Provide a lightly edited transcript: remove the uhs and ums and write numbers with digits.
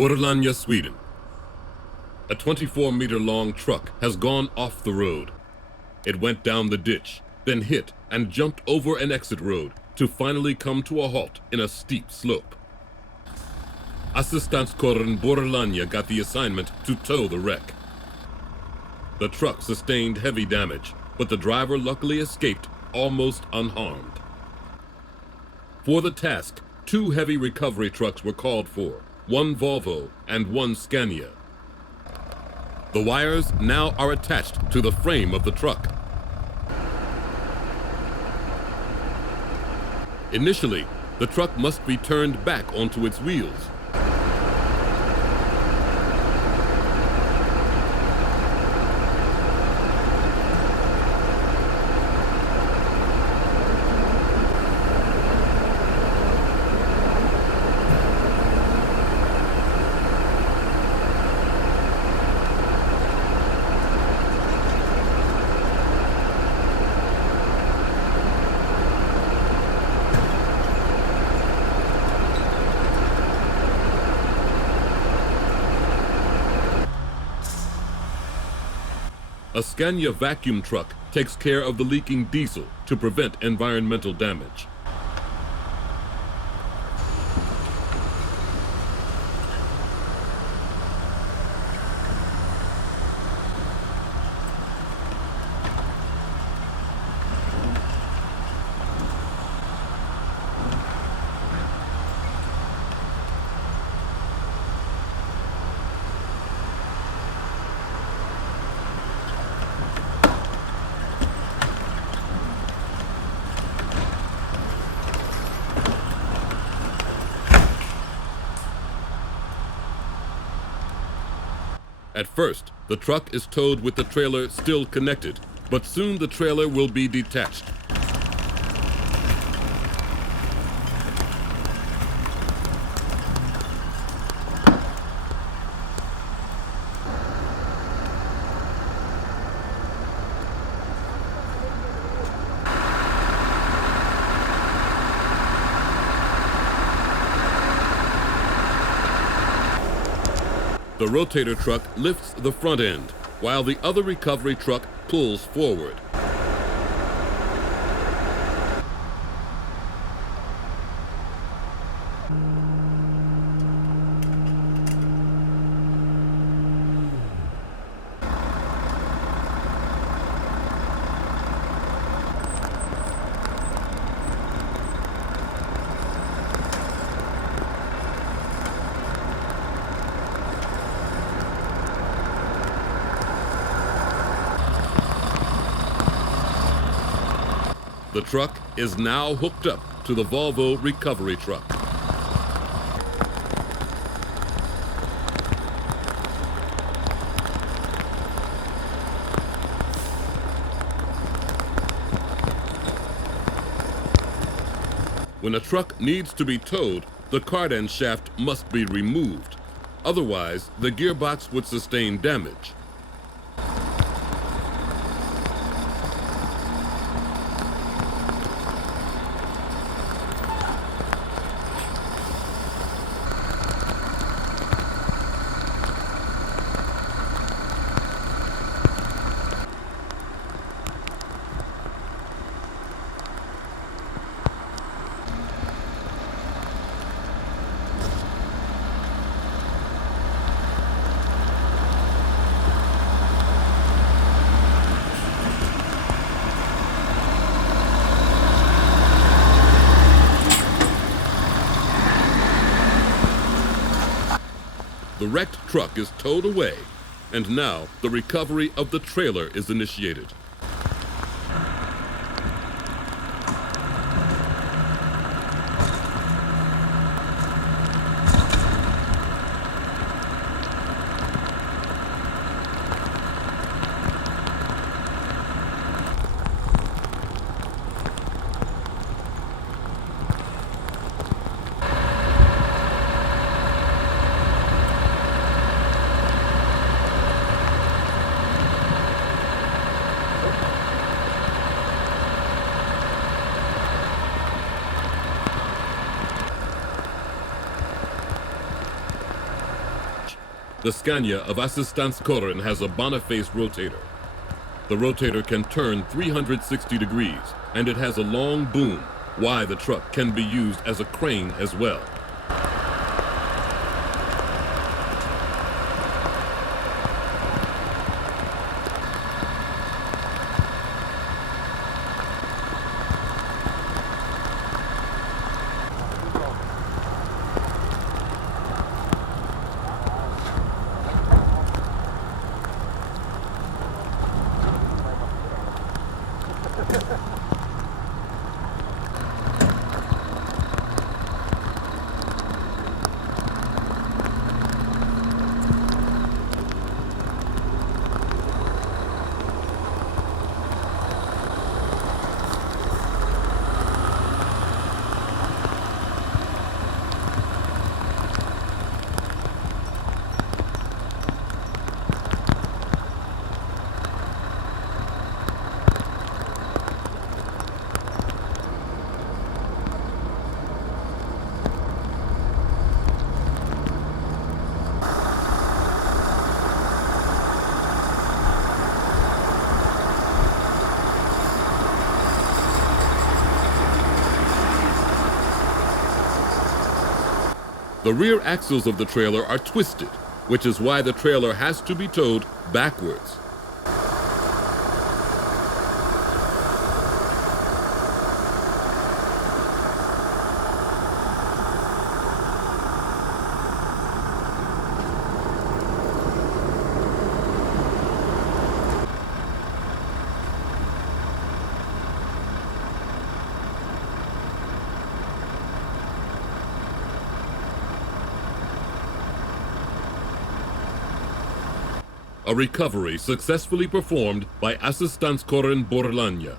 Borlänge, Sweden. A 24-meter-long truck has gone off the road. It went down the ditch, then hit and jumped over an exit road to finally come to a halt in a steep slope. Assistancekåren Borlänge got the assignment to tow the wreck. The truck sustained heavy damage, but the driver luckily escaped almost unharmed. For the task, 2 heavy recovery trucks were called for, 1 Volvo and 1 Scania. The wires now are attached to the frame of the truck. Initially, the truck must be turned back onto its wheels. A Scania vacuum truck takes care of the leaking diesel to prevent environmental damage. At first, the truck is towed with the trailer still connected, but soon the trailer will be detached. The rotator truck lifts the front end, while the other recovery truck pulls forward. The truck is now hooked up to the Volvo recovery truck. When a truck needs to be towed, the cart end shaft must be removed. Otherwise, the gearbox would sustain damage. The wrecked truck is towed away, and now the recovery of the trailer is initiated. The Scania of Assistancekåren has a Boniface rotator. The rotator can turn 360 degrees, and it has a long boom, why the truck can be used as a crane as well. The rear axles of the trailer are twisted, which is why the trailer has to be towed backwards. A recovery successfully performed by Assistancekåren Borlänge.